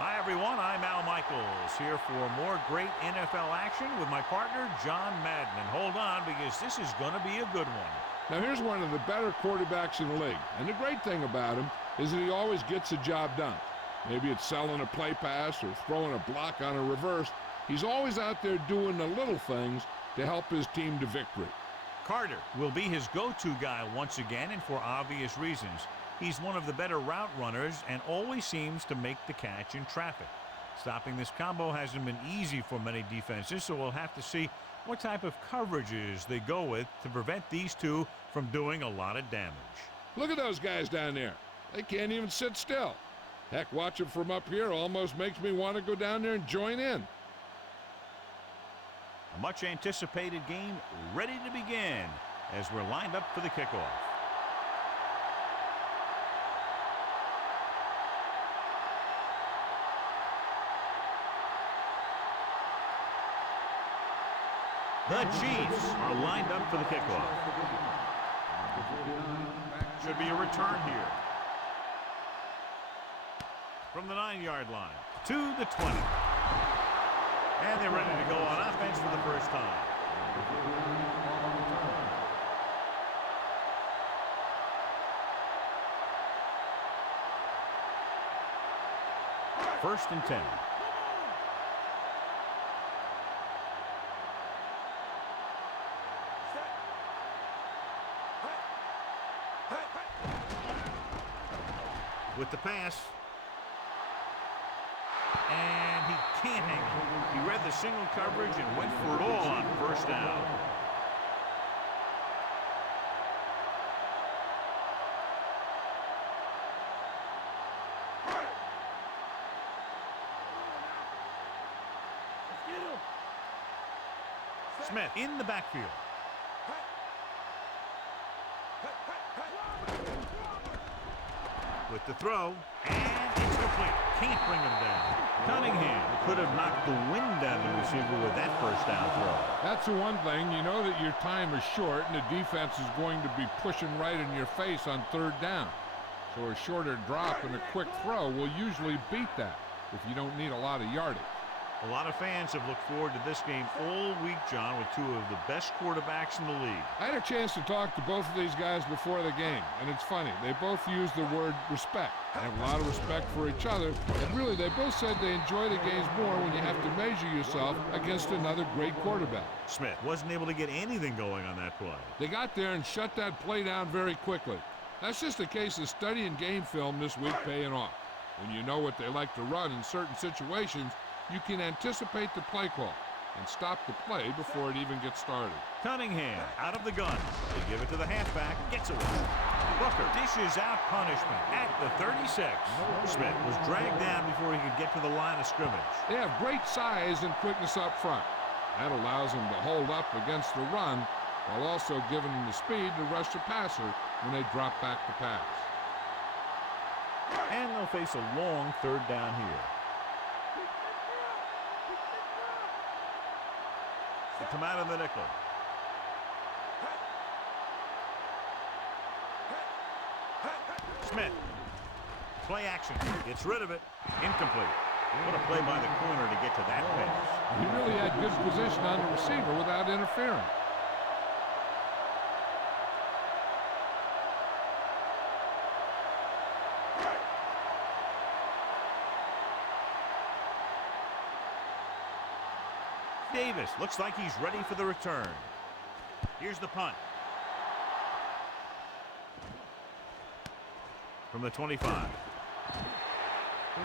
Hi, everyone. I'm Al Michaels here for more great NFL action with my partner, John Madden. And hold on, because this is going to be a good one. Now, here's one of the better quarterbacks in the league. And the great thing about him is that he always gets the job done. Maybe it's selling a play pass or throwing a block on a reverse. He's always out there doing the little things to help his team to victory. Carter will be his go-to guy once again, and for obvious reasons. He's one of the better route runners and always seems to make the catch in traffic. Stopping this combo hasn't been easy for many defenses, so we'll have to see what type of coverages they go with to prevent these two from doing a lot of damage. Look at those guys down there. They can't even sit still. Heck, watching from up here almost makes me want to go down there and join in. A much anticipated game ready to begin as we're lined up for the kickoff. The Chiefs are lined up for the kickoff. Should be a return here. From the 9-yard line to the 20. And they're ready to go on offense for the first time. First and 10. With the pass. And he can't hang it. He read the single coverage and went for it all on first down. Smith in the backfield. With the throw, and it's complete. Can't bring him down. Cunningham could have knocked the wind out of the receiver with that first down throw. That's the one thing. You know that your time is short and the defense is going to be pushing right in your face on third down. So a shorter drop and a quick throw will usually beat that if you don't need a lot of yardage. A lot of fans have looked forward to this game all week, John, with two of the best quarterbacks in the league. I had a chance to talk to both of these guys before the game, and it's funny. They both use the word respect. They have a lot of respect for each other, and really they both said they enjoy the games more when you have to measure yourself against another great quarterback. Smith wasn't able to get anything going on that play. They got there and shut that play down very quickly. That's just a case of studying game film this week paying off. When you know what they like to run in certain situations, you can anticipate the play call and stop the play before it even gets started. Cunningham out of the gun. They give it to the halfback. Gets away. Booker dishes out punishment at the 36. Smith was dragged down before he could get to the line of scrimmage. They have great size and quickness up front. That allows them to hold up against the run while also giving them the speed to rush the passer when they drop back to pass. And they'll face a long third down here. They come out of the nickel. Smith. Play action. Gets rid of it. Incomplete. What a play by the corner to get to that pass. He really had good position on the receiver without interfering. Davis looks like he's ready for the return. Here's the punt. From the 25.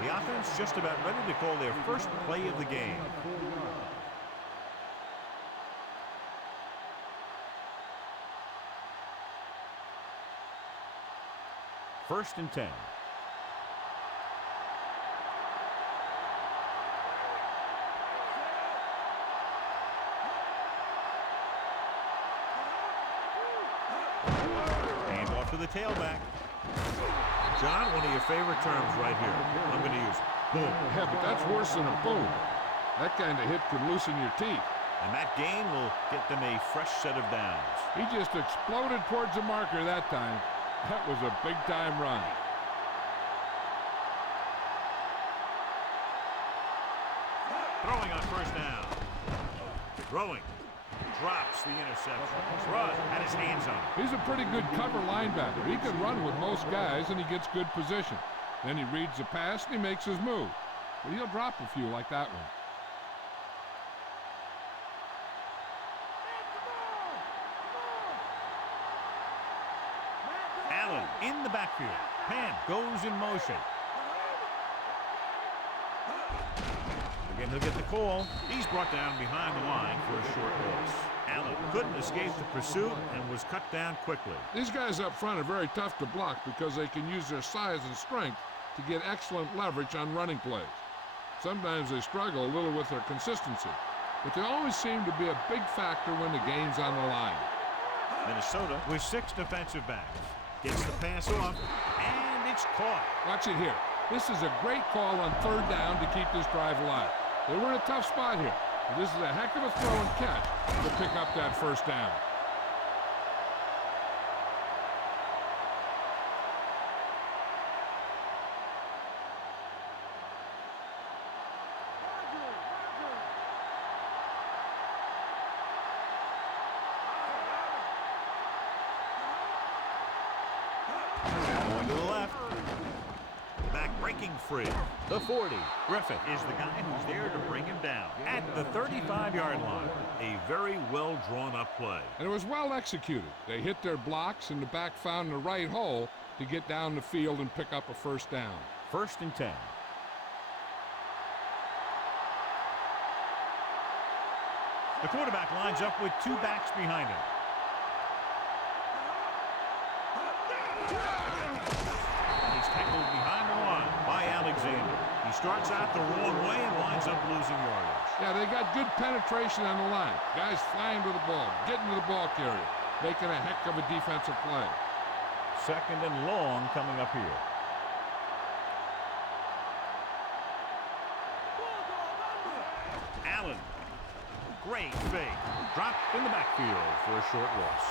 The offense just about ready to call their first play of the game. First and 10. To the tailback. John, one of your favorite terms right here. I'm going to use it. Boom. Yeah, but that's worse than a boom. That kind of hit could loosen your teeth. And that gain will get them a fresh set of downs. He just exploded towards the marker that time. That was a big-time run. Throwing on first down. Throwing. Drops the interception. Rudd had his hands on it. He's a pretty good cover linebacker. He can run with most guys, and he gets good position. Then he reads the pass, and he makes his move. But he'll drop a few like that one. Allen in the backfield. Pan goes in motion. Again, he'll get the call. He's brought down behind the line for a short loss. Allen couldn't escape the pursuit and was cut down quickly. These guys up front are very tough to block because they can use their size and strength to get excellent leverage on running plays. Sometimes they struggle a little with their consistency, but they always seem to be a big factor when the game's on the line. Minnesota with 6 defensive backs. Gets the pass off, and it's caught. Watch it here. This is a great call on third down to keep this drive alive. They were in a tough spot here, but this is a heck of a throw and catch to pick up that first down. Going to the left. Back breaking free. The 40. Griffith is the guy who's there to bring him down. At the 35-yard line. A very well drawn up play. And it was well executed. They hit their blocks, and the back found the right hole to get down the field and pick up a first down. 1st and 10. The quarterback lines up with 2 backs behind him. He's tackled behind the line by Alexander. He starts out the wrong way and winds up losing yardage. Yeah, they got good penetration on the line. Guys flying to the ball, getting to the ball carrier, making a heck of a defensive play. 2nd and long coming up here. Allen. Great fake. Dropped in the backfield for a short loss.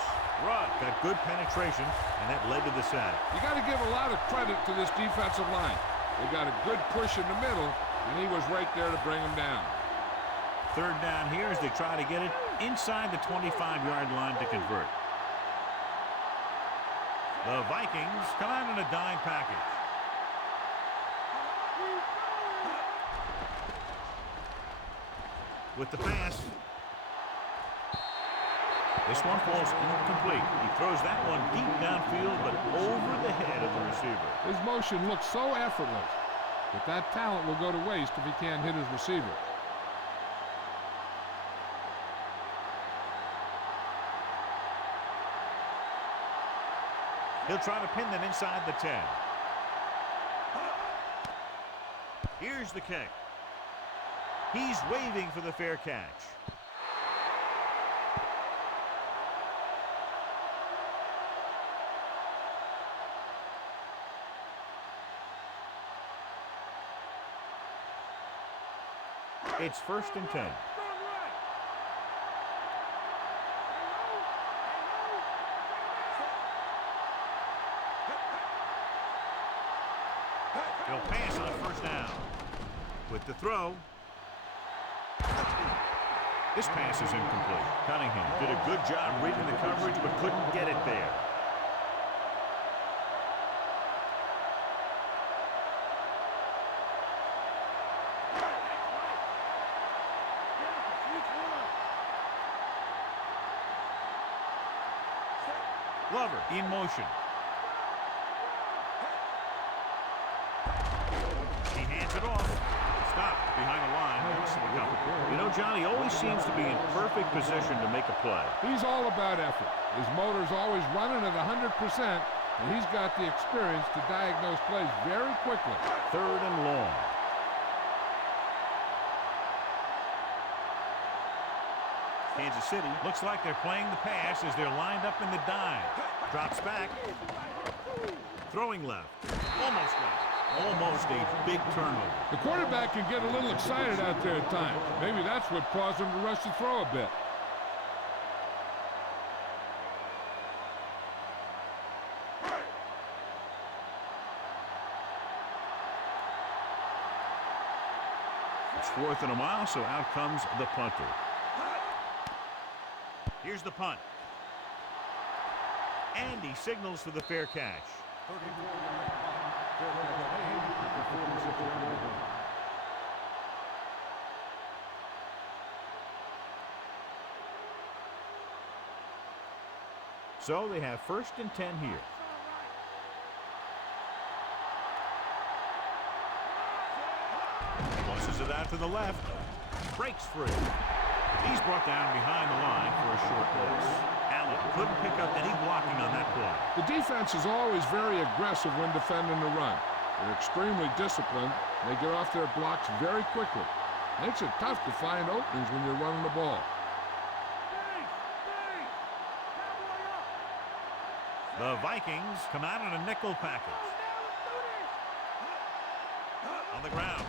Rudd got good penetration, and that led to the sack. You got to give a lot of credit to this defensive line. They got a good push in the middle, and he was right there to bring him down. 3rd down here as they try to get it inside the 25-yard line to convert. The Vikings come out in a dime package. With the pass. This one falls incomplete. He throws that one deep downfield, but over the head of the receiver. His motion looks so effortless, but that talent will go to waste if he can't hit his receiver. He'll try to pin them inside the 10. Here's the kick. He's waving for the fair catch. It's 1st and 10. He'll pass on 1st down. With the throw. This pass is incomplete. Cunningham did a good job reading the coverage, but couldn't get it there. Glover in motion. He hands it off. Stop behind the line. You know, John, he always seems to be in perfect position to make a play. He's all about effort. His motor's always running at 100%, and he's got the experience to diagnose plays very quickly. 3rd and long. Kansas City looks like they're playing the pass as they're lined up in the dime. Drops back. Throwing left. Almost got it. Almost a big turnover. The quarterback can get a little excited out there at times. Maybe that's what caused him to rush the throw a bit. It's 4th and a mile, so out comes the punter. Here's the punt. And he signals for the fair catch. So they have 1st and 10 here. Tosses it out to the left. Breaks free. He's brought down behind the line for a short loss. Allen couldn't pick up any blocking on that play. The defense is always very aggressive when defending the run. They're extremely disciplined. They get off their blocks very quickly. Makes it tough to find openings when you're running the ball. The Vikings come out in a nickel package. On the ground.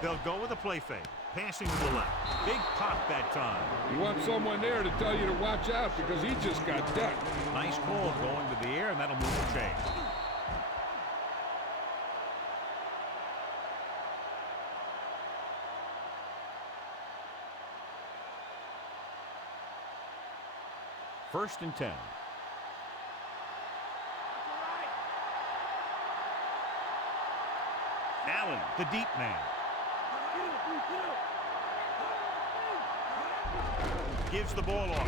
They'll go with a play fake. Passing to the left. Big pop that time. You want someone there to tell you to watch out because he just got decked. Nice ball going to the air, and that'll move the chain. First and 10. Allen, the deep man. Gives the ball off.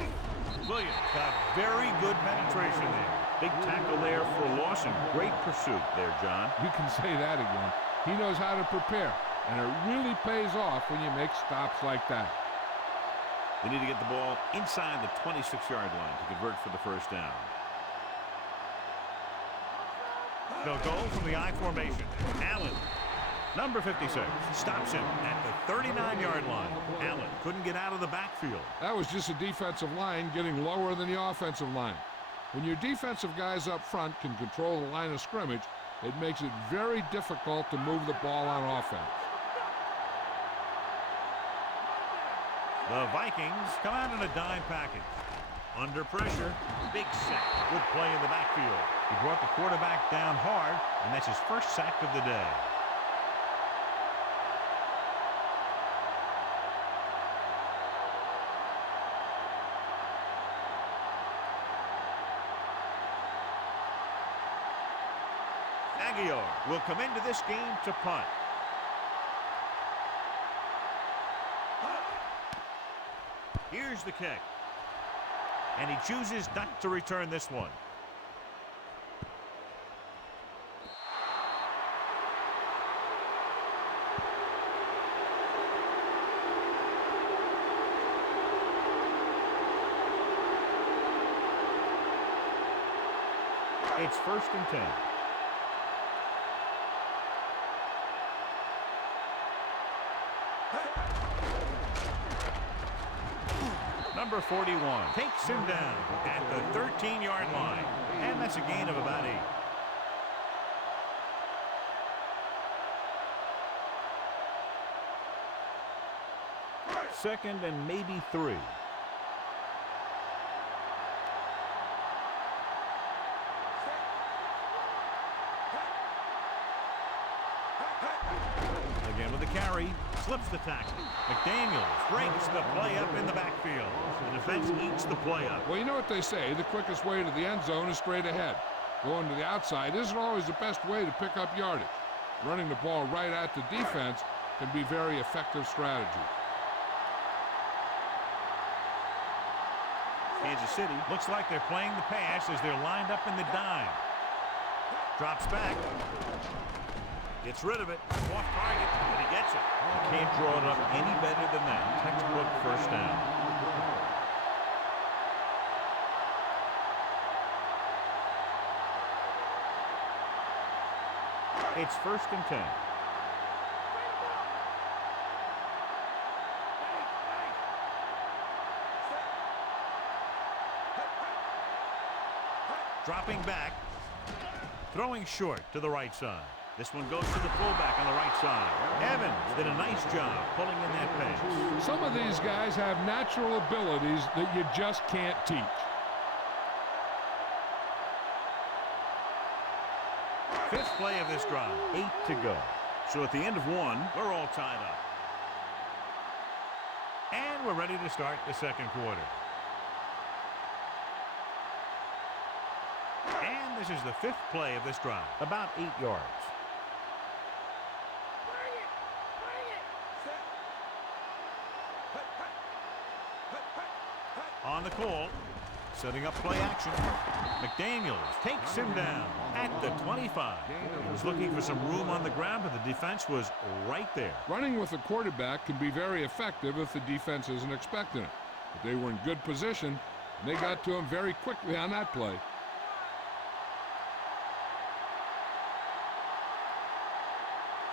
Williams got very good penetration there. Big tackle there for loss and great pursuit there, John. You can say that again. He knows how to prepare, and it really pays off when you make stops like that. They need to get the ball inside the 26-yard line to convert for the first down. They'll go from the I formation. Allen, number 56, stops him at the 39-yard line. Allen couldn't get out of the backfield. That was just a defensive line getting lower than the offensive line. When your defensive guys up front can control the line of scrimmage, it makes it very difficult to move the ball on offense. The Vikings come out in a dime package. Under pressure, big sack. Good play in the backfield. He brought the quarterback down hard, and that's his first sack of the day. Aguilar will come into this game to punt. Here's the kick. And he chooses not to return this one. It's 1st and 10. Number 41 takes him down at the 13-yard line, and that's a gain of about 8. Second and maybe 3. Again with the carry, slips the tackle. McDaniels breaks the play up in the backfield. The defense eats the play up. Well, you know what they say, the quickest way to the end zone is straight ahead. Going to the outside isn't always the best way to pick up yardage. Running the ball right at the defense can be very effective strategy. Kansas City looks like they're playing the pass as they're lined up in the dime. Drops back. Gets rid of it. Off target. And he gets it. You can't draw it up any better than that. Textbook first down. It's 1st and 10. Dropping back. Throwing short to the right side. This one goes to the fullback on the right side. Evans did a nice job pulling in that pass. Some of these guys have natural abilities that you just can't teach. Fifth play of this drive. 8 to go. So at the end of one, we're all tied up. And we're ready to start the second quarter. And this is the fifth play of this drive, about 8 yards. On the call, setting up play action. McDaniels takes him down at the 25. He was looking for some room on the ground, but the defense was right there. Running with the quarterback can be very effective if the defense isn't expecting it. But they were in good position, and they got to him very quickly on that play.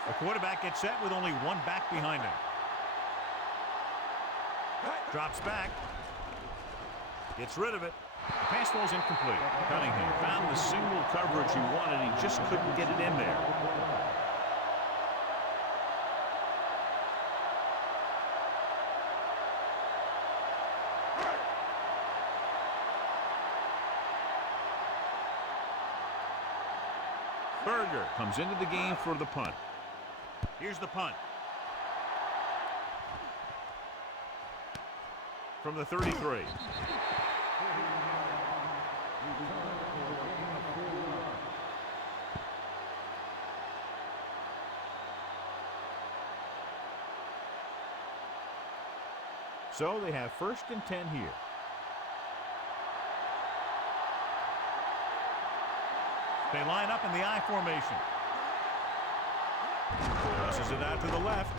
The quarterback gets set with only one back behind him. Drops back. Gets rid of it. The pass ball's incomplete. Cunningham found the single coverage he wanted. He just couldn't get it in there. Berger comes into the game for the punt. Here's the punt. From the 33. So they have 1st and 10 here. They line up in the I formation. Tosses it out to the left.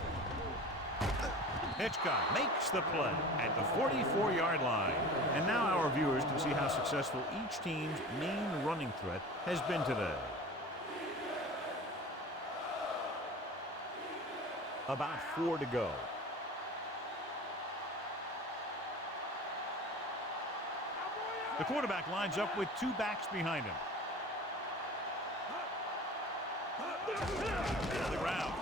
Hitchcock makes the play at the 44-yard line. And now our viewers can see how successful each team's main running threat has been today. About 4 to go. The quarterback lines up with 2 backs behind him. To the ground.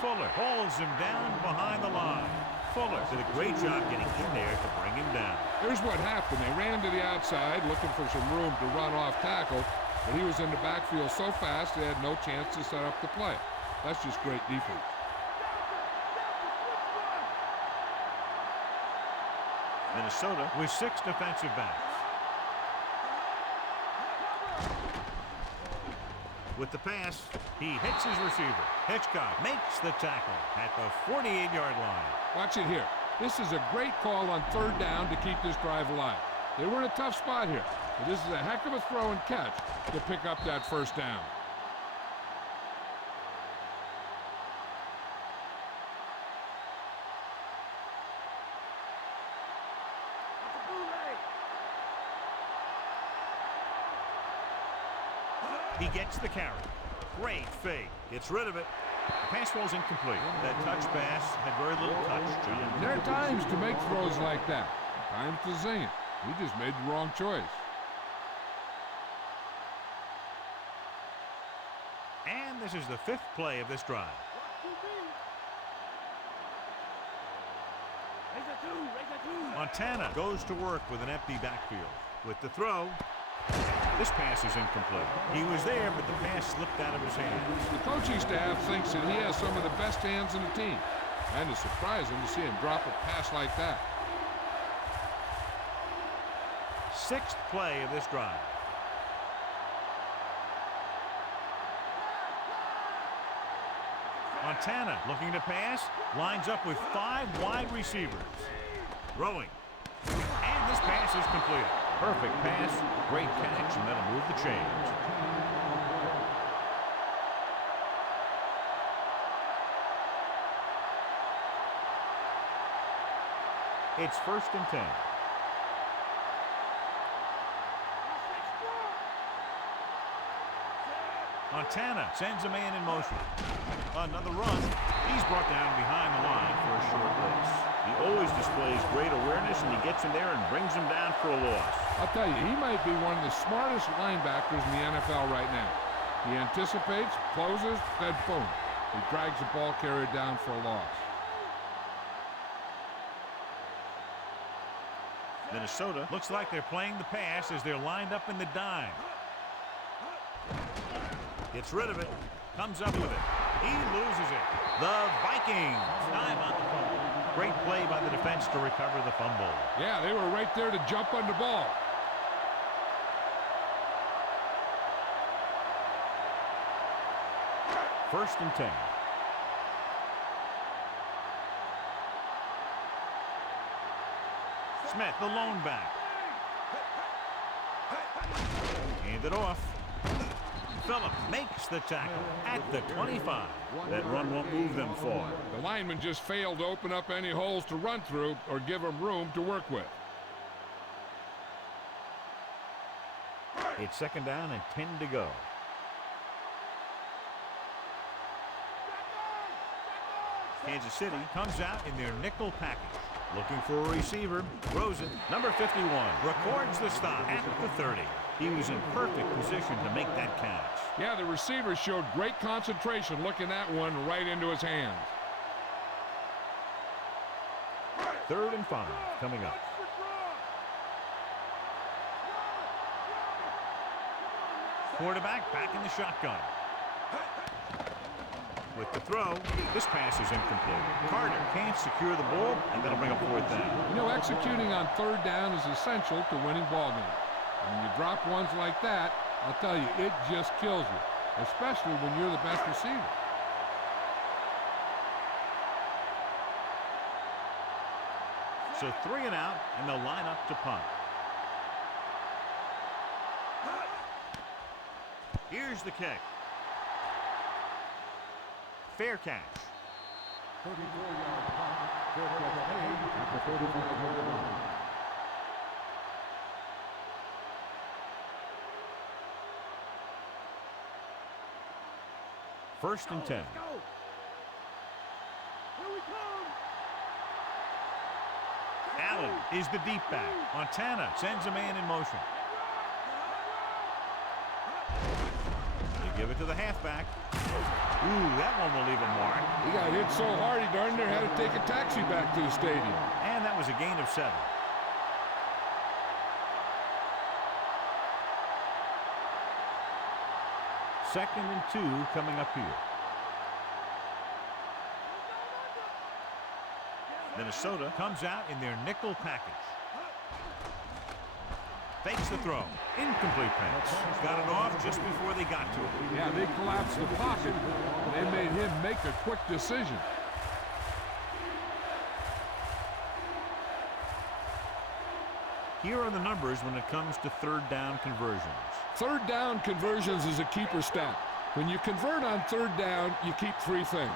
Fuller hauls him down behind the line. Fuller did a great job getting in there to bring him down. Here's what happened. They ran to the outside looking for some room to run off tackle, but he was in the backfield so fast they had no chance to set up the play. That's just great defense. Minnesota with 6 defensive backs. With the pass, he hits his receiver. Hitchcock makes the tackle at the 48-yard line. Watch it here. This is a great call on 3rd down to keep this drive alive. They were in a tough spot here, but this is a heck of a throw and catch to pick up that 1st down. He gets the carry. Great fake. Gets rid of it. The pass ball's incomplete. That touch pass had very little touch, John. There are times to make throws like that. Times to zing it. He just made the wrong choice. And this is the 5th play of this drive. Montana goes to work with an empty backfield. With the throw, this pass is incomplete. He was there, but the pass slipped out of his hands. The coaching staff thinks that he has some of the best hands in the team. And it's surprising to see him drop a pass like that. 6th play of this drive. Montana looking to pass, lines up with 5 wide receivers. Throwing. And this pass is completed. Perfect pass, great catch, and that'll move the chains. It's 1st and 10. Montana sends a man in motion. Another run. He's brought down behind the line for a short race. He always displays great awareness, and he gets in there and brings him down for a loss. I'll tell you, he might be one of the smartest linebackers in the NFL right now. He anticipates, closes, then boom. He drags the ball carrier down for a loss. Minnesota looks like they're playing the pass as they're lined up in the dime. Gets rid of it. Comes up with it. He loses it. The Vikings time on the fumble. Great play by the defense to recover the fumble. Yeah, they were right there to jump on the ball. First and 10. Smith, the lone back. Hand it off. Phillips makes the tackle at the 25. That run won't move them far. The lineman just failed to open up any holes to run through or give him room to work with. It's second down and 10 to go. Kansas City comes out in their nickel package. Looking for a receiver. Throws it. Number 51 records the stop at the 30. He was in perfect position to make that catch. Yeah, the receiver showed great concentration looking that one right into his hands. 3rd and 5 coming up. Quarterback back in the shotgun. With the throw, this pass is incomplete. Carter can't secure the ball, and that'll bring up 4th down. You know, executing on 3rd down is essential to winning ball games. When you drop ones like that, I'll tell you, it just kills you, especially when you're the best receiver. So 3 and out, and they'll line up to punt. Here's the kick. Fair catch. 34-yard punt. At the 35-yard line. First and 10. Here we come. Allen is the deep back. Montana sends a man in motion. They give it to the halfback. Ooh, that one will leave a mark. He got hit so hard he darn near had to take a taxi back to the stadium. And that was a gain of 7. Second and 2 coming up here. Minnesota comes out in their nickel package. Fakes the throw. Incomplete pass. Got it off just before they got to it. Yeah, they collapsed the pocket, and they made him make a quick decision. Here are the numbers when it comes to 3rd down conversions. 3rd down conversions is a keeper stat. When you convert on 3rd down, you keep 3 things.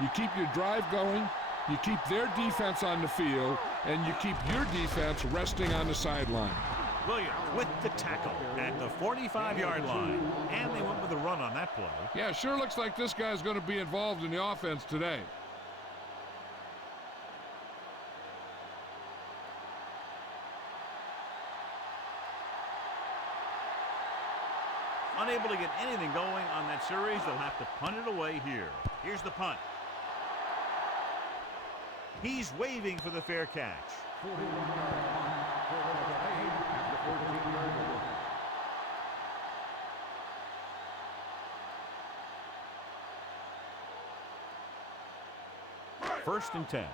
You keep your drive going, you keep their defense on the field, and you keep your defense resting on the sideline. Williams with the tackle at the 45-yard line. And they went with a run on that play. Yeah, sure looks like this guy's going to be involved in the offense today. Unable to get anything going on that series, they'll have to punt it away here. Here's the punt. He's waving for the fair catch. 41-yard punt. At the 14-yard line. First and 10.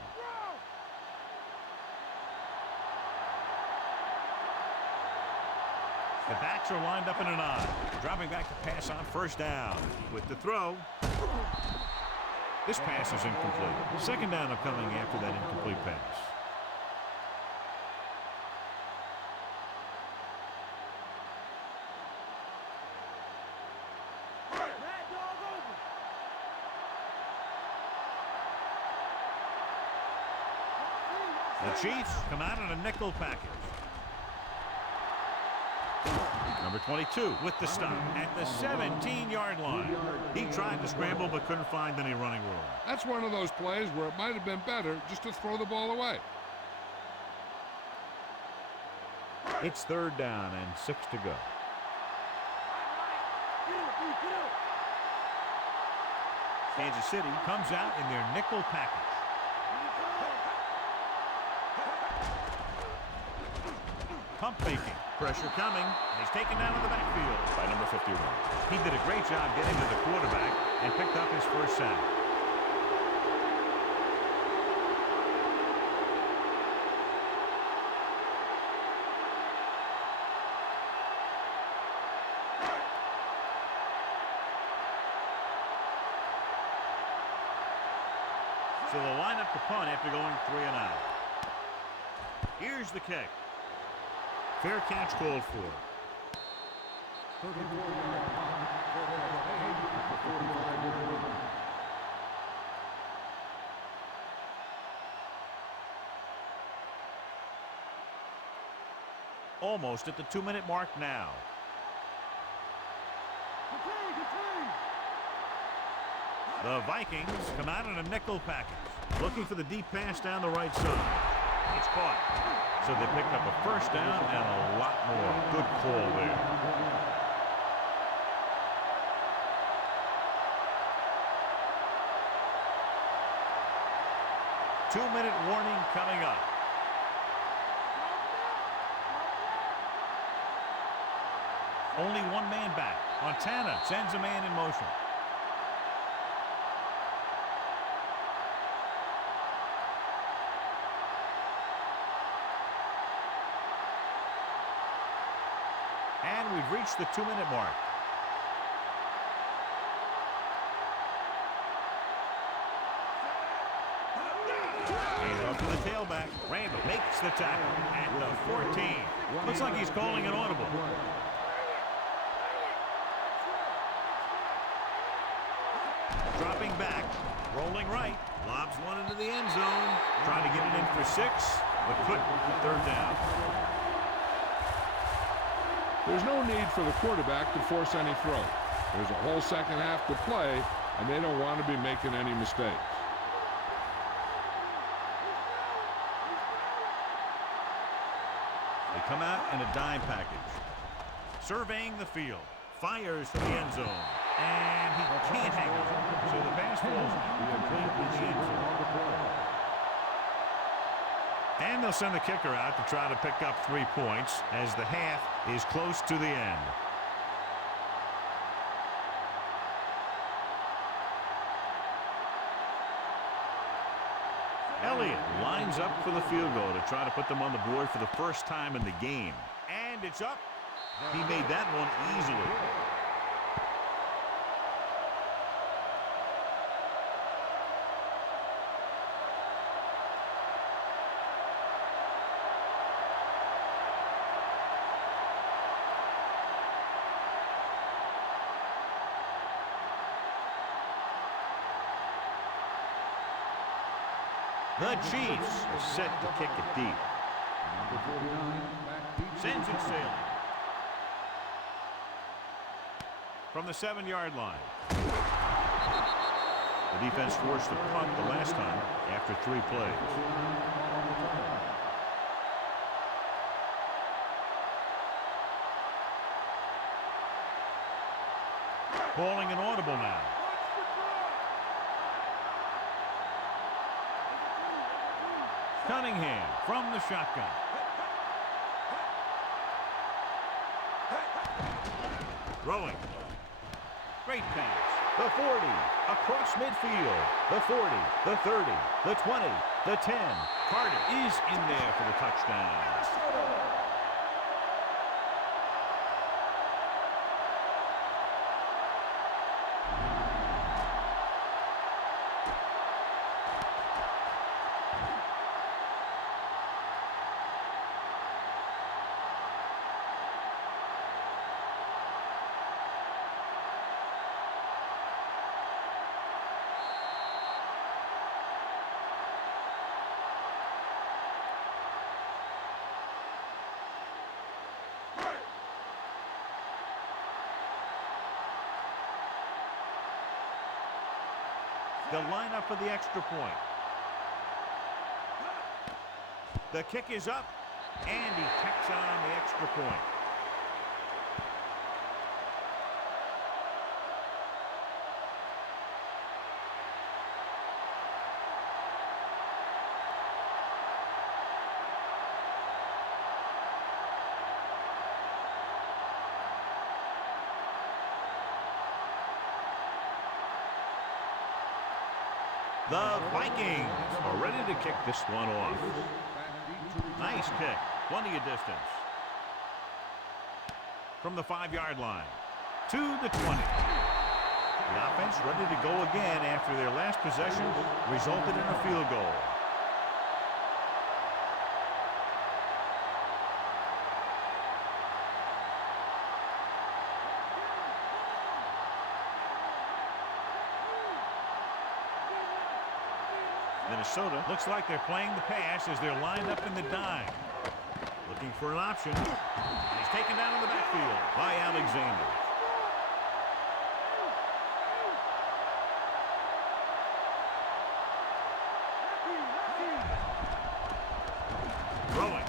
The backs are lined up in an I. Dropping back to pass on 1st down. With the throw. This pass is incomplete. 2nd down upcoming after that incomplete pass. The Chiefs come out in a nickel package. Number 22 with the stop at the 17-yard line. He tried to scramble but couldn't find any running room. That's one of those plays where it might have been better just to throw the ball away. It's 3rd down and 6 to go. Kansas City comes out in their nickel package. Pump faking. Pressure coming. He's taken down in the backfield by number 51. He did a great job getting to the quarterback and picked up his first sack. So they'll line up the punt after going 3 and out. Here's the kick. Fair catch called for. 34-yard punt for the play at the 45-yard line. Almost at the 2-minute mark now. The Vikings come out in a nickel package, looking for the deep pass down the right side. It's caught. So they picked up a first down and a lot more. Good call there. Two-minute warning coming up. Only one man back. Montana sends a man in motion. And we've reached the 2-minute mark. And up to the tailback. Randall makes the tackle at the 14. Looks like he's calling an audible. Dropping back, rolling right, lobs one into the end zone. Trying to get it in for 6, but couldn't. Third down. There's no need for the quarterback to force any throw. There's a whole second half to play, and they don't want to be making any mistakes. They come out in a dime package. Surveying the field. Fires to the end zone. And he can't hang on. So the pass falls incomplete in the end zone. And they'll send the kicker out to try to pick up 3 points as the half is close to the end. Elliott lines up for the field goal to try to put them on the board for the first time in the game. And it's up. He made that one easily. The Chiefs are set to kick it deep. Number 49, back deep. Sends it sailing. From the 7-yard line. The defense forced a punt the last time after 3 plays. Calling an audible now. Cunningham from the shotgun. Throwing. Great pass. The 40. Across midfield. The 40. The 30. The 20. The 10. Carter is in there for the touchdown. They'll line up for the extra point. The kick is up, and he tacks on the extra point. The Vikings are ready to kick this one off. Nice kick. Plenty of distance. From the 5-yard line to the 20. The offense ready to go again after their last possession resulted in a field goal. Minnesota looks like they're playing the pass as they're lined up in the dime. Looking for an option. He's taken down in the backfield by Alexander. Throwing.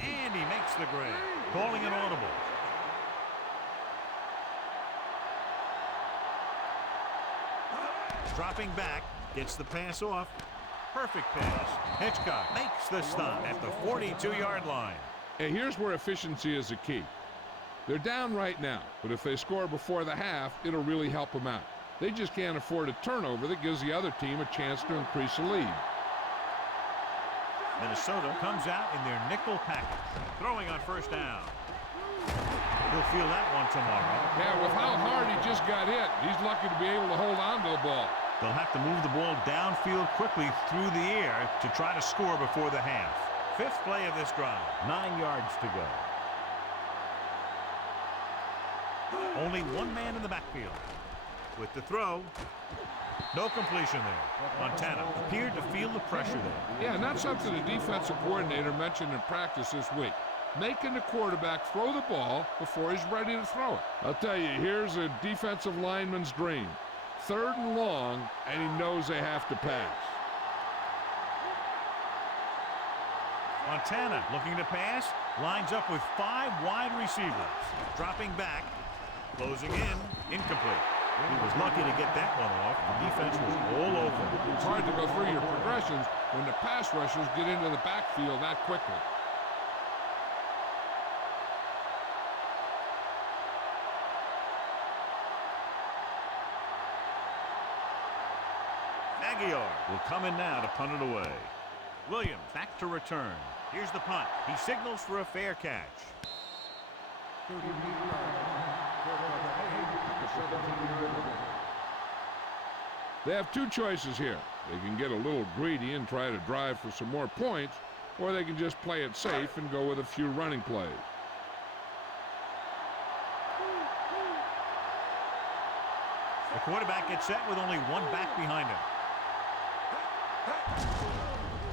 And he makes the grab. Calling an audible. Dropping back. Gets the pass off. Perfect pass. Hitchcock makes the stop at the 42-yard line. Hey, here's where efficiency is the key. They're down right now, but if they score before the half, it'll really help them out. They just can't afford a turnover that gives the other team a chance to increase the lead. Minnesota comes out in their nickel package. Throwing on first down. He'll feel that one tomorrow. Yeah, with how hard he just got hit, he's lucky to be able to hold on to the ball. They'll have to move the ball downfield quickly through the air to try to score before the half. 5th play of this drive. 9 yards to go. Only one man in the backfield. With the throw. No completion there. Montana appeared to feel the pressure there. Yeah, and that's something the defensive coordinator mentioned in practice this week. Making the quarterback throw the ball before he's ready to throw it. I'll tell you, here's a defensive lineman's dream. 3rd and long, and he knows they have to pass. Montana looking to pass. Lines up with 5 wide receivers. Dropping back. Closing in. Incomplete. He was lucky to get that one off. The defense was all over. It's hard to go through your progressions when the pass rushers get into the backfield that quickly. Aguilar will come in now to punt it away. Williams back to return. Here's the punt. He signals for a fair catch. They have 2 choices here. They can get a little greedy and try to drive for some more points, or they can just play it safe and go with a few running plays. The quarterback gets set with only one back behind him.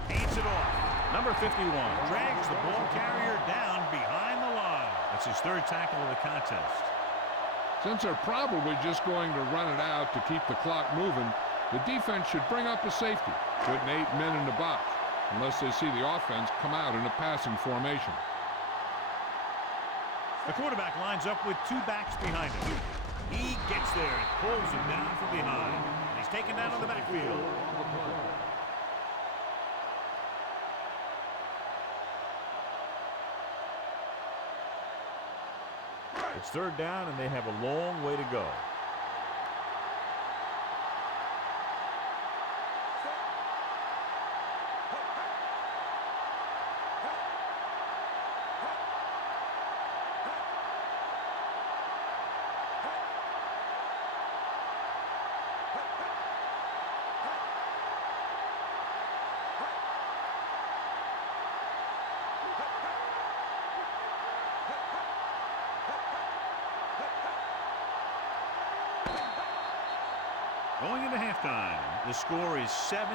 Hands it off. Number 51 drags the ball carrier down behind the line. That's his 3rd tackle of the contest. Since they're probably just going to run it out to keep the clock moving, the defense should bring up a safety, putting 8 men in the box, unless they see the offense come out in a passing formation. The quarterback lines up with 2 backs behind him. He gets there and pulls him down from behind. And he's taken down in the backfield. It's 3rd down, and they have a long way to go. Going into halftime, the score is 7-3.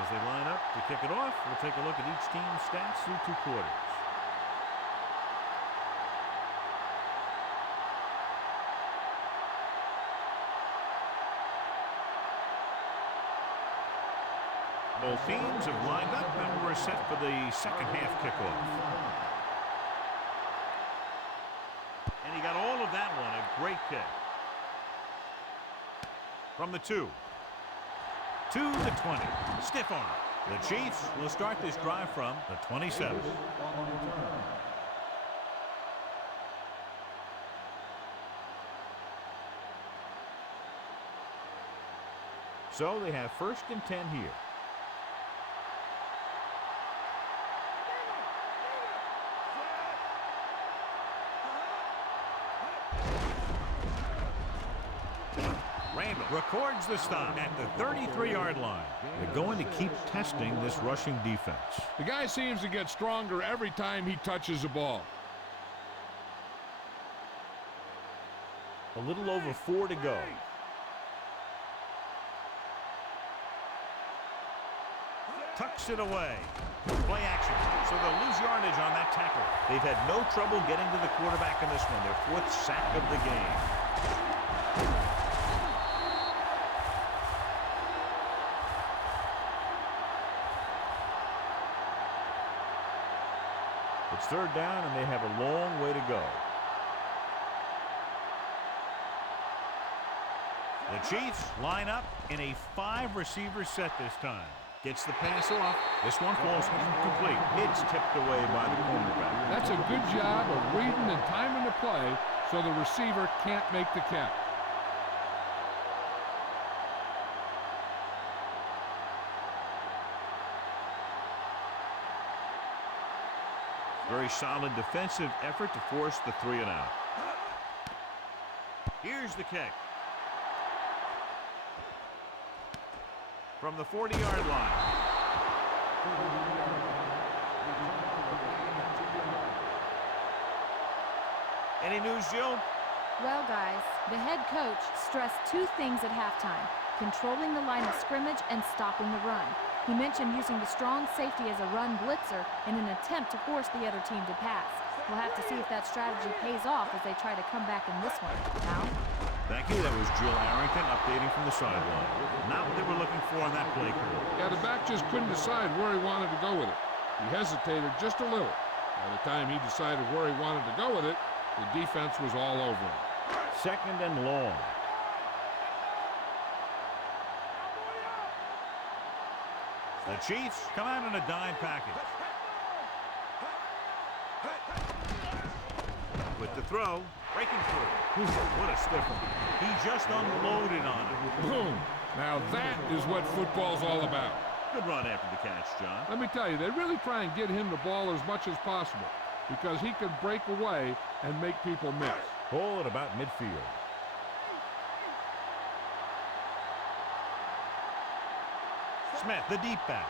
As they line up to kick it off, we'll take a look at each team's stats through 2 quarters. Both teams have lined up and we're set for the second half kickoff. And he got all of that one, a great kick. From the 2 to the 20. Stiff arm. The Chiefs will start this drive from the 27. So they have 1st and 10 here. Randall records the stop at the 33-yard line. They're going to keep testing this rushing defense. The guy seems to get stronger every time he touches the ball. A little over 4 to go. Tucks it away. Play action. So they'll lose yardage on that tackle. They've had no trouble getting to the quarterback in this one. Their 4th sack of the game. It's 3rd down, and they have a long way to go. The Chiefs line up in a 5-receiver set this time. Gets the pass off. This one falls incomplete. It's tipped away by the cornerback. That's a good job of reading and timing the play so the receiver can't make the catch. Very solid defensive effort to force the 3-and-out. Here's the kick. From the 40-yard line. Any news, Jill? Well, guys, the head coach stressed 2 things at halftime: controlling the line of scrimmage and stopping the run. He mentioned using the strong safety as a run blitzer in an attempt to force the other team to pass. We'll have to see if that strategy pays off as they try to come back in this one. Now? Thank you. That was Jill Arrington updating from the sideline. Not what they were looking for on that play call. Yeah, the back just couldn't decide where he wanted to go with it. He hesitated just a little. By the time he decided where he wanted to go with it, the defense was all over him. 2nd and long. The Chiefs come out in a dime package. With the throw, breaking through. What a stiff one. He just unloaded on it. Boom! Now that is what football's all about. Good run after the catch, John. Let me tell you, they really try and get him the ball as much as possible because he can break away and make people miss. Ball at about midfield. Smith, the deep back.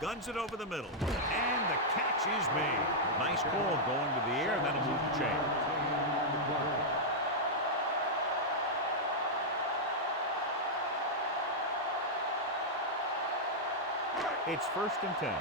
Guns it over the middle. And the catch is made. Nice ball going to the air, and that'll move the chain. It's 1st and 10.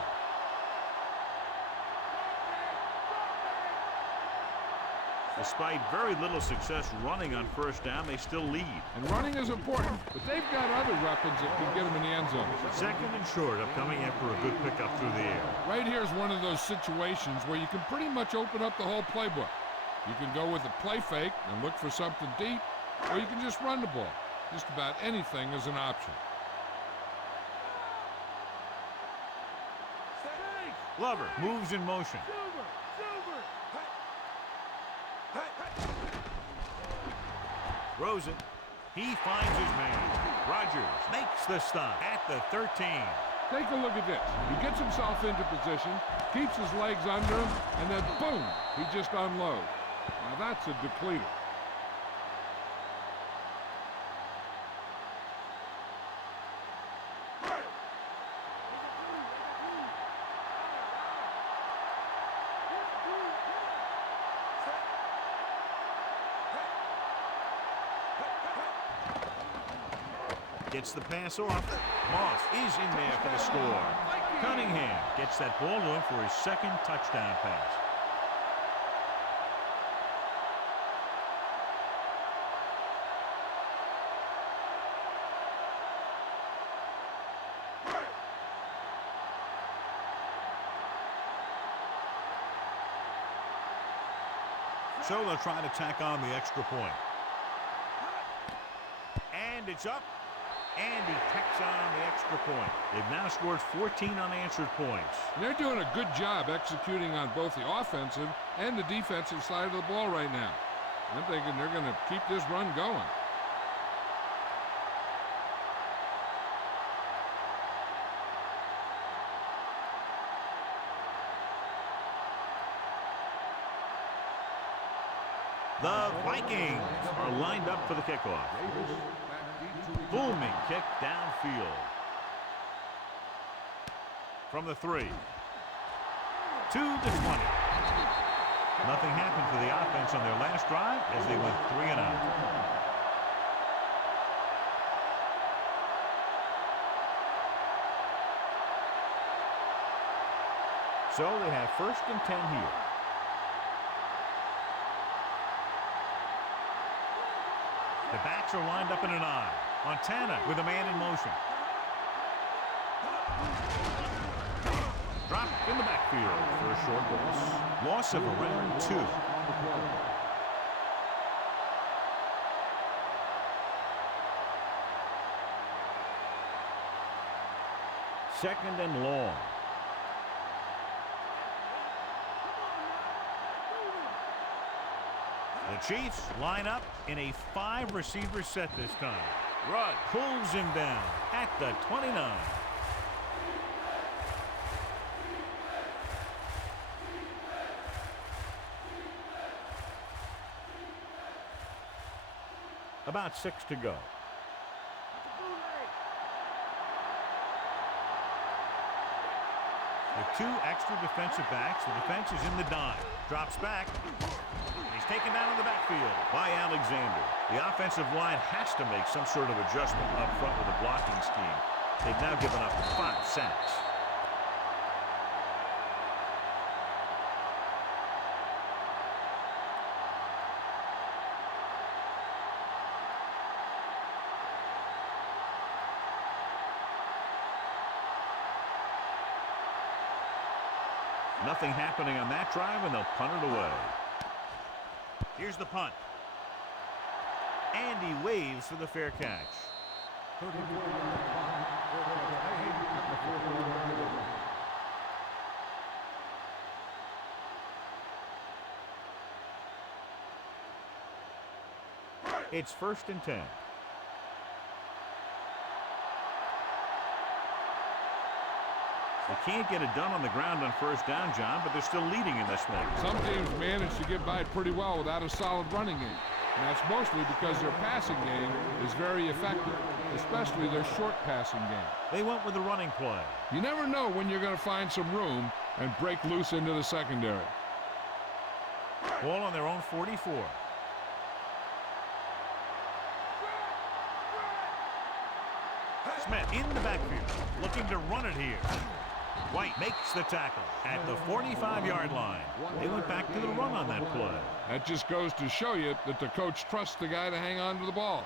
Despite very little success running on 1st down, they still lead. And running is important, but they've got other weapons that can get them in the end zone. 2nd and short, upcoming after a good pickup through the air. Right here is one of those situations where you can pretty much open up the whole playbook. You can go with a play fake and look for something deep, or you can just run the ball. Just about anything is an option. Glover moves in motion. Throws it. He finds his man. Rodgers makes the stop at the 13. Take a look at this. He gets himself into position, keeps his legs under him, and then boom, he just unloads. Now that's a depleter. Gets the pass off. Moss is in there for the score. Cunningham gets that ball to him for his 2nd touchdown pass. So they'll try to tack on the extra point. And it's up. And he tacks on the extra point. They've now scored 14 unanswered points. They're doing a good job executing on both the offensive and the defensive side of the ball right now. I'm thinking they're going to keep this run going. The Vikings are lined up for the kickoff. Booming kick downfield. From the 3. To the 20. Nothing happened for the offense on their last drive as they went 3 and out. So they have 1st and 10 here. The backs are lined up in an I. Montana with a man in motion. Drop in the backfield for a short loss. Loss of around 2. Second and long. The Chiefs line up in a 5-receiver set this time. Rudd pulls him down at the 29. About 6 to go. With 2 extra defensive backs, the defense is in the dime. Drops back. He's taken down in the backfield by Alexander. The offensive line has to make some sort of adjustment up front with the blocking scheme. They've now given up 5 sacks. Nothing happening on that drive, and they'll punt it away. Here's the punt. And he waves for the fair catch. It's 1st and 10. They can't get it done on the ground on 1st down, John, but they're still leading in this one. Some teams manage to get by pretty well without a solid running game. And that's mostly because their passing game is very effective, especially their short passing game. They went with the running play. You never know when you're going to find some room and break loose into the secondary. Ball on their own 44. Smith in the backfield, looking to run it here. White makes the tackle at the 45-yard line. They went back to the run on that play. That just goes to show you that the coach trusts the guy to hang on to the ball.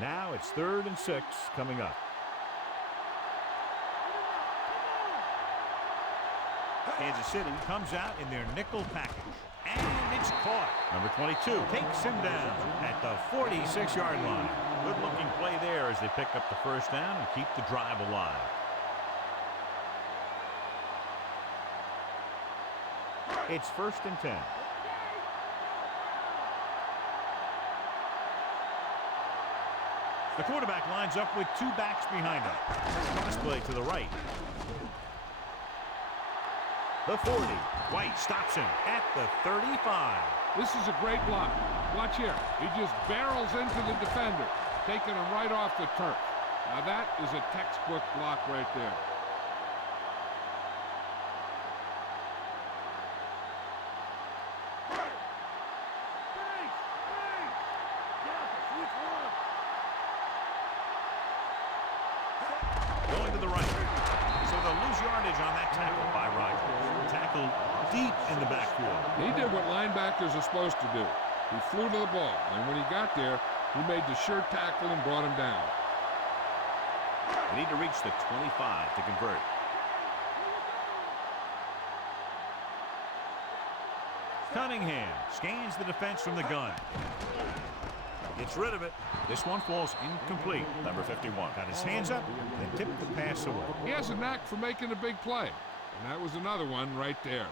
Now it's 3rd and 6 coming up. Kansas City comes out in their nickel package. And it's caught. Number 22 takes him down at the 46-yard line. Good-looking play there as they pick up the 1st down and keep the drive alive. It's 1st and 10. The quarterback lines up with 2 backs behind him. Pass play to the right. The 40. White stops him at the 35. This is a great block. Watch here. He just barrels into the defender, taking him right off the turf. Now that is a textbook block right there. Going to the right. So they'll lose yardage on that tackle by Rodgers. Tackled deep in the backfield. He did what linebackers are supposed to do. He flew to the ball, and when he got there, he made the sure tackle and brought him down. They need to reach the 25 to convert. Cunningham scans the defense from the gun. Gets rid of it. This one falls incomplete. Number 51 got his hands up and tipped the pass away. He has a knack for making a big play, and that was another one right there.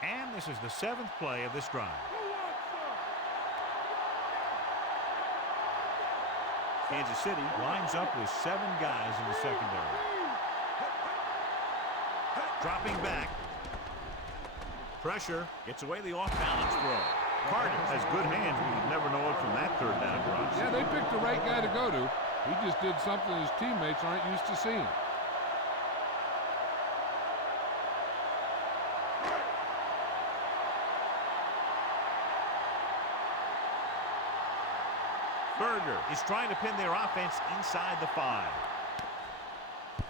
And this is the 7th play of this drive. Kansas City lines up with 7 guys in the secondary. Dropping back. Pressure gets away the off-balance throw. Carter has good hands, but you'd never know it from that third down drive. Yeah, they picked the right guy to go to. He just did something his teammates aren't used to seeing. Berger is trying to pin their offense inside the 5.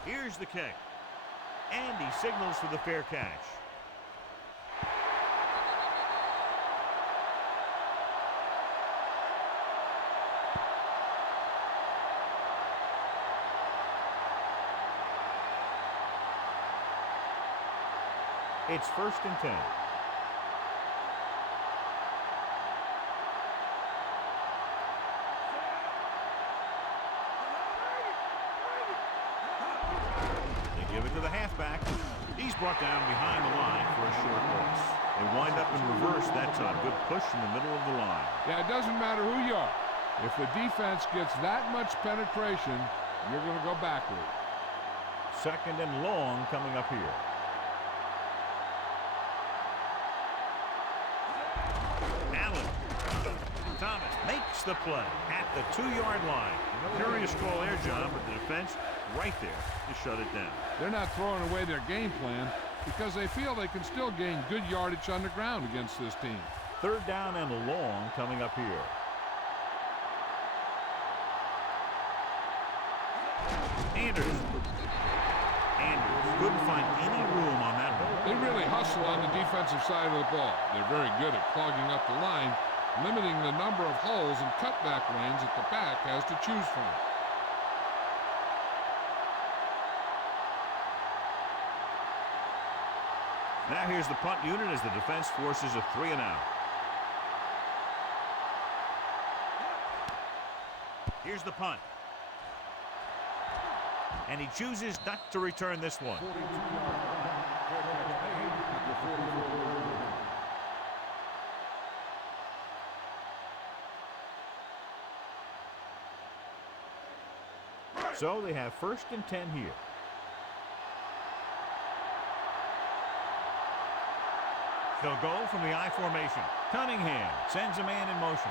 Here's the kick. And he signals for the fair catch. It's 1st and 10. They give it to the halfback. He's brought down behind the line for a short loss. They wind up in reverse that time. Good push in the middle of the line. Yeah, it doesn't matter who you are. If the defense gets that much penetration, you're going to go backward. 2nd and long coming up here. Thomas makes the play at the 2-yard line. Curious call there, John, but the defense right there to shut it down. They're not throwing away their game plan because they feel they can still gain good yardage on the ground against this team. 3rd down and long coming up here. Andrews couldn't find any room on that one. They really hustle on the defensive side of the ball. They're very good at clogging up the line, limiting the number of holes and cutback lanes that the back has to choose from. Now here's the punt unit as the defense forces a 3 and out. Here's the punt. And he chooses not to return this one. 42-yard fair catch made at the 44. So they have 1st and 10 here. They'll go from the I formation. Cunningham sends a man in motion.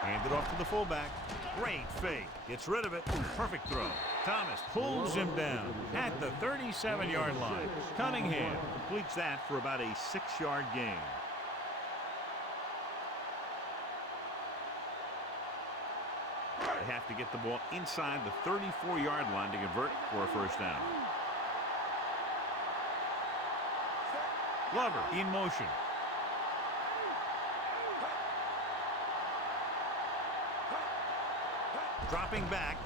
Handed off to the fullback. Great fake. Gets rid of it. Perfect throw. Thomas pulls him down at the 37-yard line. Cunningham completes that for about a 6-yard gain. They have to get the ball inside the 34-yard line to convert for a 1st down. Glover in motion. Dropping back.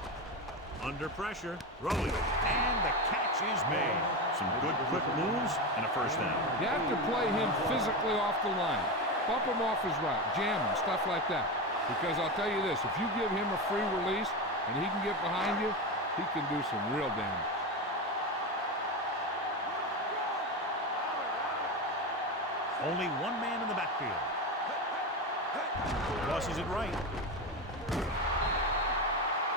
Under pressure. Rolling. And the catch is made. Some good quick moves and a 1st down. You have to play him physically off the line. Bump him off his route. Jam him. Stuff like that. Because I'll tell you this, if you give him a free release and he can get behind you, he can do some real damage. Only one man in the backfield. Tosses it right.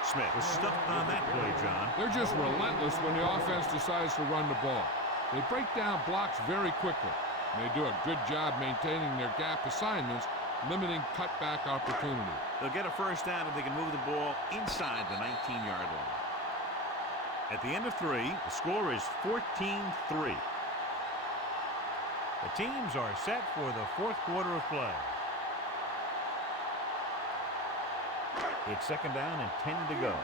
Smith was stuffed on that play, John. They're just relentless when the offense decides to run the ball. They break down blocks very quickly. They do a good job maintaining their gap assignments, limiting cutback opportunity. They'll get a 1st down if they can move the ball inside the 19-yard line. At the end of 3, the score is 14-3. The teams are set for the 4th quarter of play. It's 2nd down and 10 to go.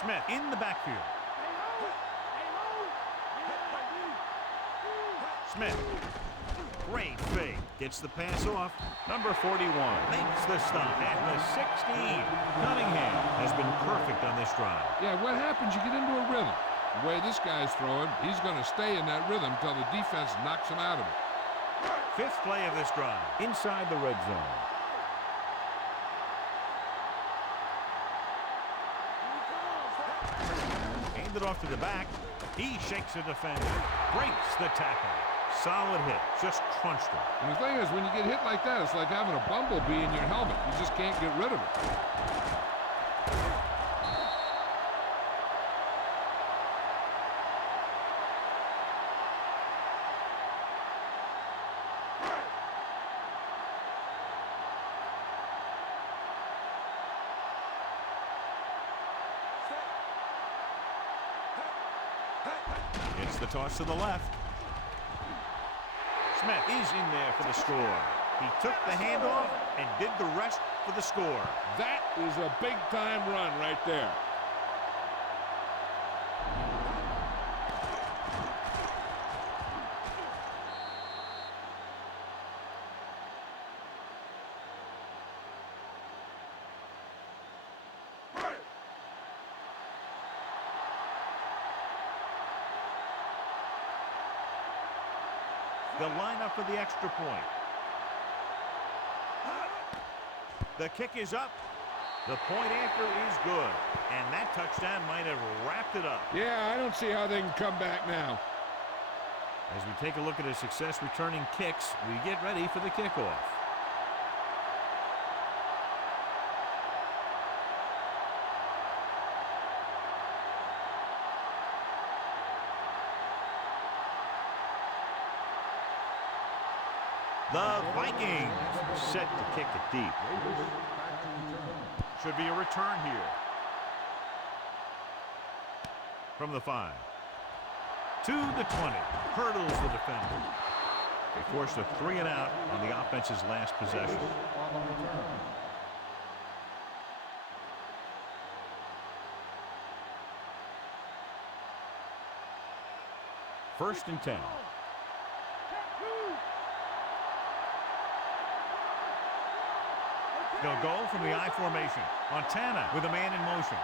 Smith in the backfield. Smith. Great fake. Gets the pass off. Number 41 makes the stop at the 16. Cunningham has been perfect on this drive. Yeah, what happens, you get into a rhythm. The way this guy's throwing, he's going to stay in that rhythm until the defense knocks him out of it. 5th play of this drive. Inside the red zone. Handed off to the back. He shakes a defender. Breaks the tackle. Solid hit. Just crunched him. And the thing is, when you get hit like that, it's like having a bumblebee in your helmet. You just can't get rid of it. It's the toss to the left. Smith is in there for the score. He took the handoff and did the rest for the score. That is a big-time run right there. The lineup for the extra point. The kick is up. The point after is good. And that touchdown might have wrapped it up. Yeah, I don't see how they can come back now. As we take a look at his success returning kicks, we get ready for the kickoff. The Vikings set to kick it deep. Should be a return here. From the 5. To the 20. Hurdles the defender. They forced a 3 and out on the offense's last possession. First and 10. They'll go from the I formation. Montana with a man in motion.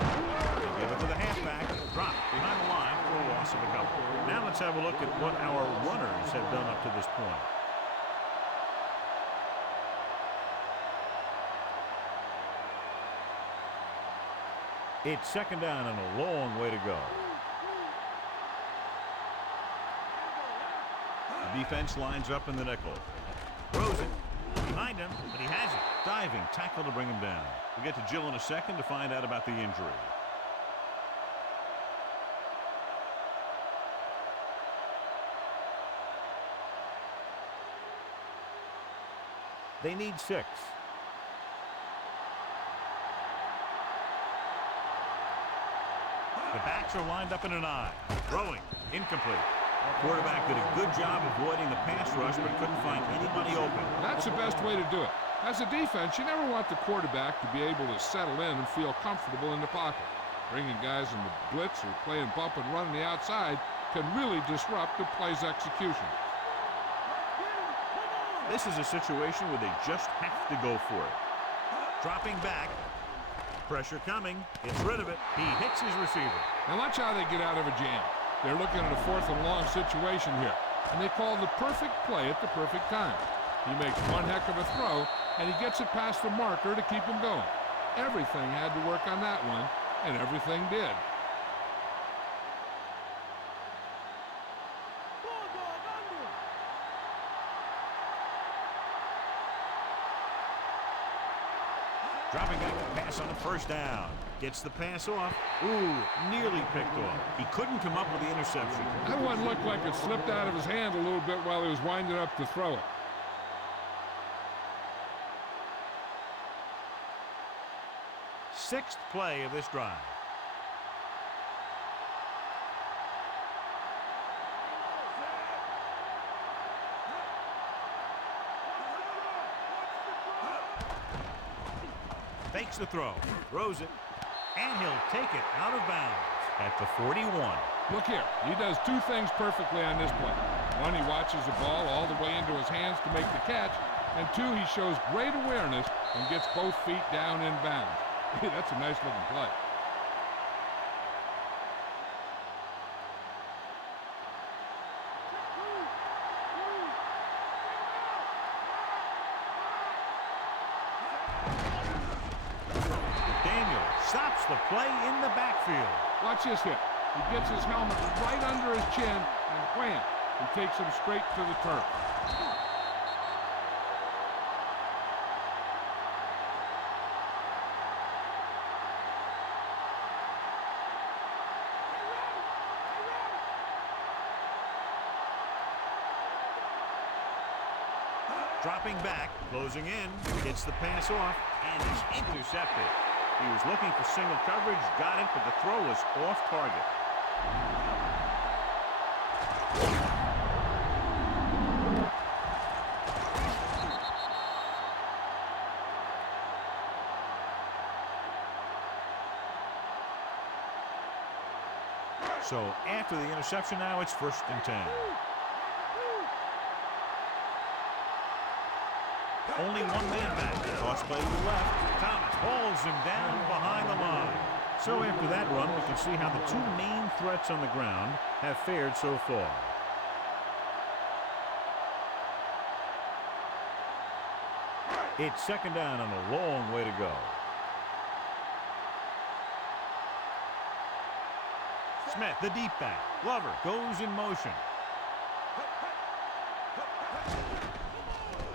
They give it to the halfback. Drop behind the line for a loss of a couple. Now let's have a look at what our runners have done up to this point. It's second down and a long way to go. The defense lines up in the nickel. Throws it. Behind him, but he has it. Diving tackle to bring him down. We'll get to Jill in a second to find out about the injury. They need 6. The backs are lined up in an I. Throwing. Incomplete. Quarterback did a good job avoiding the pass rush, but couldn't find anybody open. That's the best way to do it. As a defense, you never want the quarterback to be able to settle in and feel comfortable in the pocket. Bringing guys in the blitz or playing bump and run on the outside can really disrupt the play's execution. This is a situation where they just have to go for it. Dropping back. Pressure coming. Gets rid of it. He hits his receiver. Now watch how they get out of a jam. They're looking at a 4th and long situation here, and they call the perfect play at the perfect time. He makes one heck of a throw, and he gets it past the marker to keep him going. Everything had to work on that one, and everything did. Dropping back to pass on the first down. Gets the pass off. Ooh, nearly picked off. He couldn't come up with the interception. That one looked like it slipped out of his hand a little bit while he was winding up to throw it. Sixth play of this drive. Fakes the throw, throws it, and he'll take it out of bounds at the 41. Look here, he does 2 things perfectly on this play. 1, he watches the ball all the way into his hands to make the catch, and 2, he shows great awareness and gets both feet down in bounds. That's a nice looking play. Stops the play in the backfield. Watch this hit. He gets his helmet right under his chin, and wham, he takes him straight to the turf. Dropping back, closing in, gets the pass off, and is intercepted. He was looking for single coverage, got it, but the throw was off target. So after the interception now, it's 1st and 10. Only one man back. Toss play to the left. Thomas hauls him down behind the line. So after that run, we can see how the two main threats on the ground have fared so far. It's 2nd down and a long way to go. Smith, the deep back. Glover goes in motion.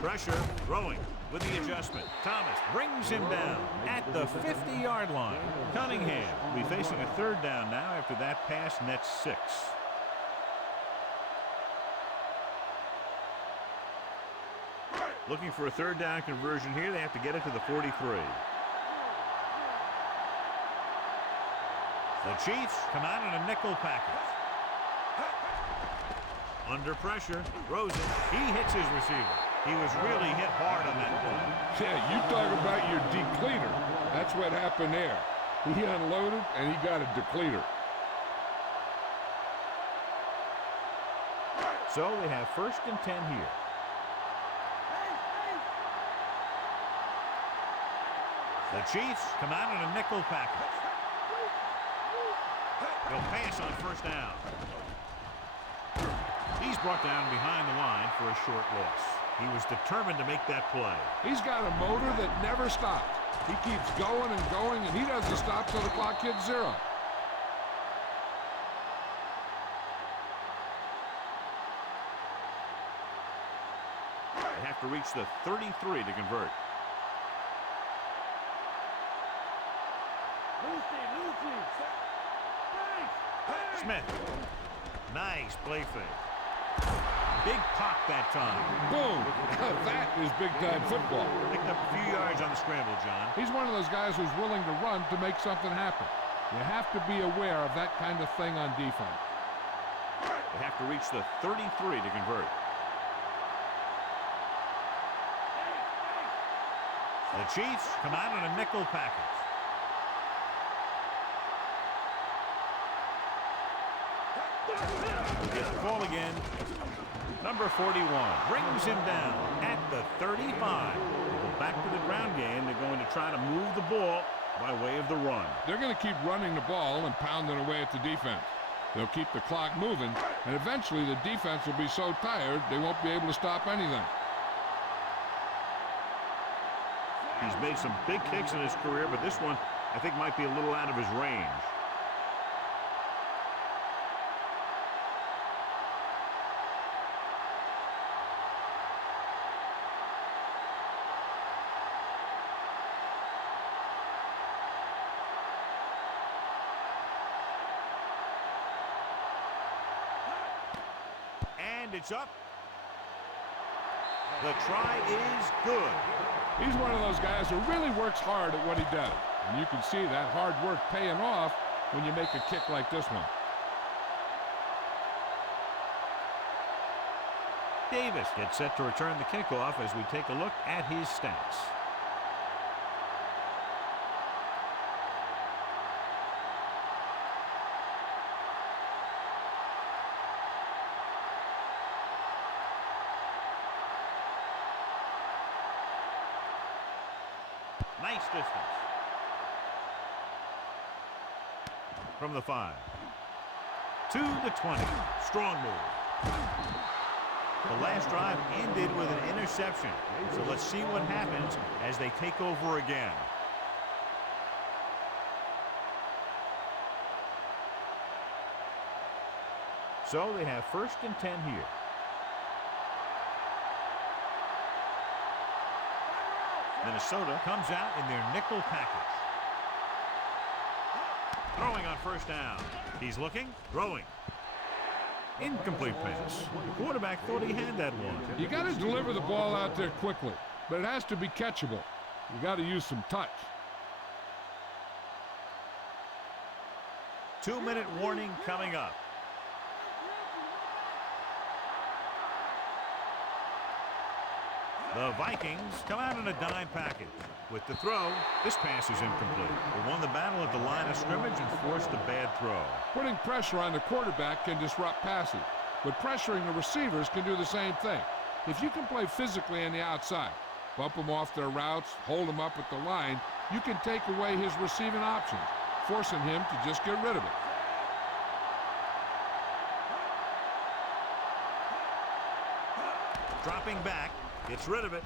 Pressure, throwing with the adjustment. Thomas brings him down at the 50-yard line. Cunningham will be facing a 3rd down now after that pass nets 6. Looking for a 3rd down conversion here. They have to get it to the 43. The Chiefs come out in a nickel package. Under pressure, Rosen, he hits his receiver. He was really hit hard on that play. Yeah, you talk about your depleter. That's what happened there. He unloaded, and he got a depleter. So they have 1st and 10 here. The Chiefs come out in a nickel package. They'll pass on 1st down. He's brought down behind the line for a short loss. He was determined to make that play. He's got a motor that never stops. He keeps going and going, and he doesn't stop till the clock hits 0. They have to reach the 33 to convert. Smith. Nice play fake. Big pop that time. Boom! That is big-time football. Picked up a few yards on the scramble, John. He's one of those guys who's willing to run to make something happen. You have to be aware of that kind of thing on defense. They have to reach the 33 to convert. The Chiefs come out in a nickel package. Get the call again. Number 41 brings him down at the 35. Well, back to the ground game. They're going to try to move the ball by way of the run. They're going to keep running the ball and pounding away at the defense. They'll keep the clock moving, and eventually the defense will be so tired they won't be able to stop anything. He's made some big kicks in his career, but this one I think might be a little out of his range. And it's up. The try is good. He's one of those guys who really works hard at what he does. And you can see that hard work paying off when you make a kick like this one. Davis gets set to return the kickoff as we take a look at his stats. Nice distance. From the 5. To the 20. Strong move. The last drive ended with an interception. So let's see what happens as they take over again. So they have 1st and 10 here. Minnesota comes out in their nickel package. Throwing on 1st down. He's looking, throwing. Incomplete pass. The quarterback thought he had that one. You got to deliver the ball out there quickly, but it has to be catchable. You got to use some touch. 2-minute warning coming up. The Vikings come out in a dime package. With the throw, this pass is incomplete. They won the battle at the line of scrimmage and forced a bad throw. Putting pressure on the quarterback can disrupt passing, but pressuring the receivers can do the same thing. If you can play physically on the outside, bump them off their routes, hold them up at the line, you can take away his receiving options, forcing him to just get rid of it. Dropping back, gets rid of it.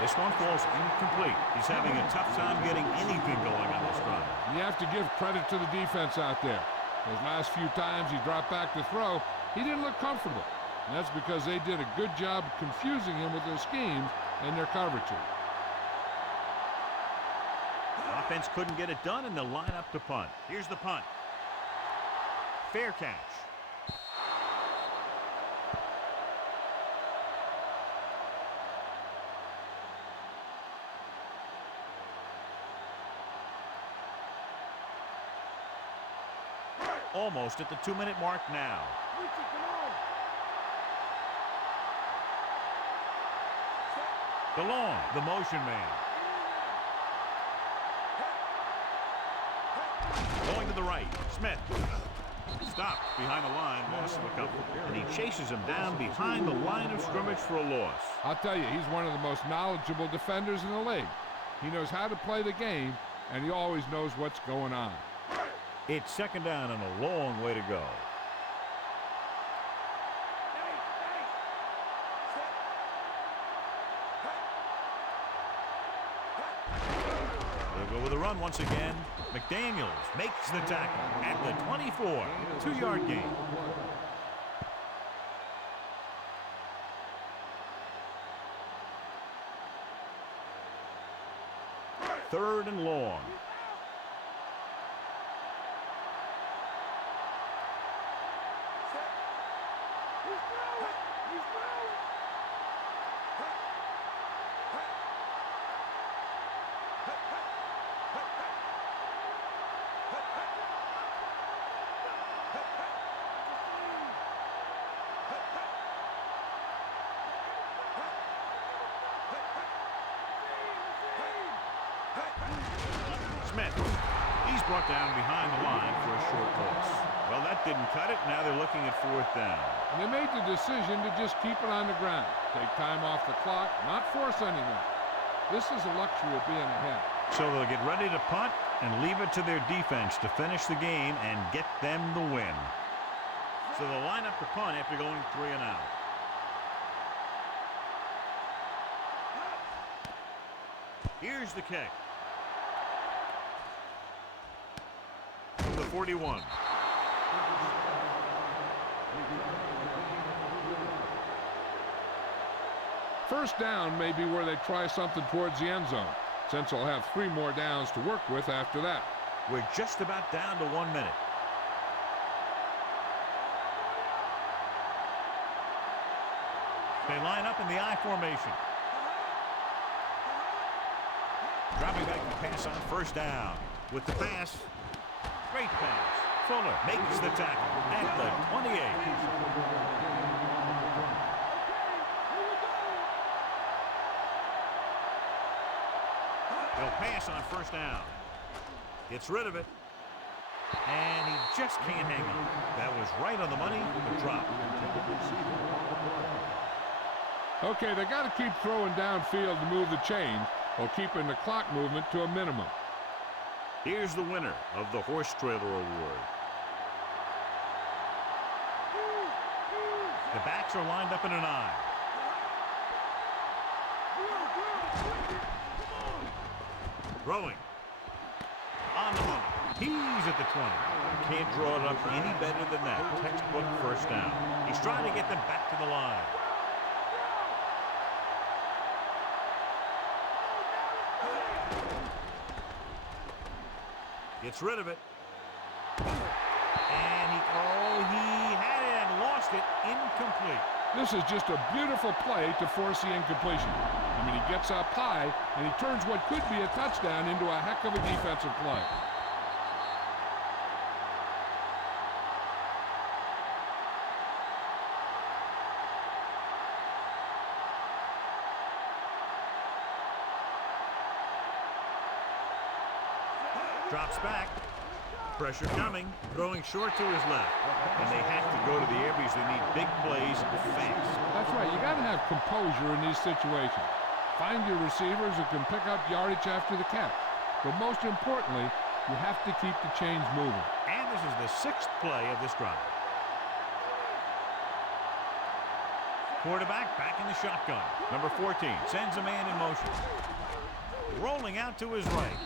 This one falls incomplete. He's having a tough time getting anything going on this run. You have to give credit to the defense out there. Those last few times he dropped back to throw, he didn't look comfortable. And that's because they did a good job confusing him with their schemes and their coverages. Offense couldn't get it done, and they'll line up to punt. Here's the punt. Fair catch. Almost at the 2-minute mark now. DeLong, the motion man. Going to the right. Smith. Stopped behind the line, loss of a couple. And he chases him down behind the line of scrimmage for a loss. I'll tell you, he's one of the most knowledgeable defenders in the league. He knows how to play the game, and he always knows what's going on. It's 2nd down and a long way to go. They'll go with a run once again. McDaniels makes the tackle at the 24. 2-yard gain. Third and long. Smith. He's brought down behind the line for a short loss. Well, that didn't cut it. Now they're looking at 4th down. And they made the decision to just keep it on the ground. Take time off the clock, not force anything. This is a luxury of being ahead. So they'll get ready to punt and leave it to their defense to finish the game and get them the win. So they'll line up to punt after going 3 and out. Here's the kick. From the 41. First down may be where they try something towards the end zone, since they'll have 3 more downs to work with after that. We're just about down to 1 minute. They line up in the I formation. Dropping back to pass on 1st down. With the pass, great pass. Fuller makes the tackle at the 28. He'll pass on 1st down. Gets rid of it. And he just can't hang on. That was right on the money. The drop. Okay, they got to keep throwing downfield to move the chains while keeping the clock movement to a minimum. Here's the winner of the Horse Trailer Award. The backs are lined up in an I. Throwing. On the money. He's at the 20. Can't draw it up any better than that. Textbook first down. He's trying to get them back to the line. Gets rid of it. And he had it and lost it. Incomplete. This is just a beautiful play to force the incompletion. I mean, he gets up high, and he turns what could be a touchdown into a heck of a defensive play. Drops back. Pressure coming. Throwing short to his left. And they have to go to the air because they need big plays fast. That's right. You got to have composure in these situations. Find your receivers who can pick up yardage after the catch. But most importantly, you have to keep the chains moving. And this is the 6th play of this drive. Quarterback back in the shotgun. Number 14 sends a man in motion. Rolling out to his right.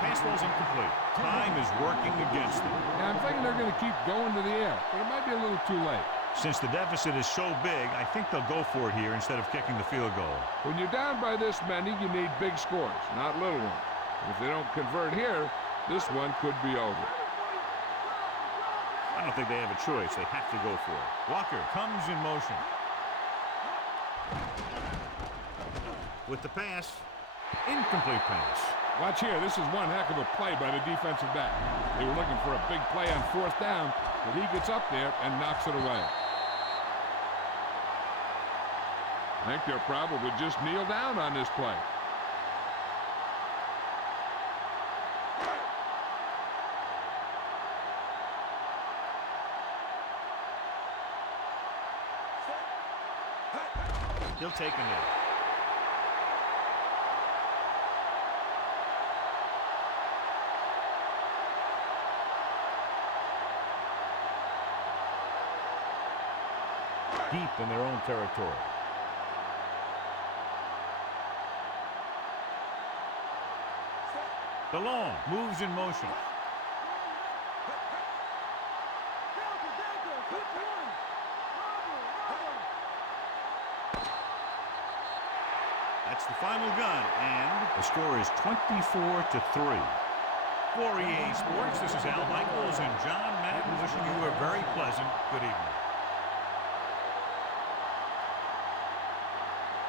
Pass ball's incomplete. Time is working against them. Yeah, I'm thinking they're going to keep going to the air, but it might be a little too late. Since the deficit is so big, I think they'll go for it here instead of kicking the field goal. When you're down by this many, you need big scores, not little ones. If they don't convert here, this one could be over. I don't think they have a choice. They have to go for it. Walker comes in motion. With the pass, incomplete pass. Watch here. This is one heck of a play by the defensive back. They were looking for a big play on 4th down, but he gets up there and knocks it away. I think they'll probably just kneel down on this play. He'll take a knee. Deep in their own territory. DeLong moves in motion. That's the final gun, and the score is 24-3. For EA Sports, this is Al Michaels and John Madden wishing you a very pleasant good evening.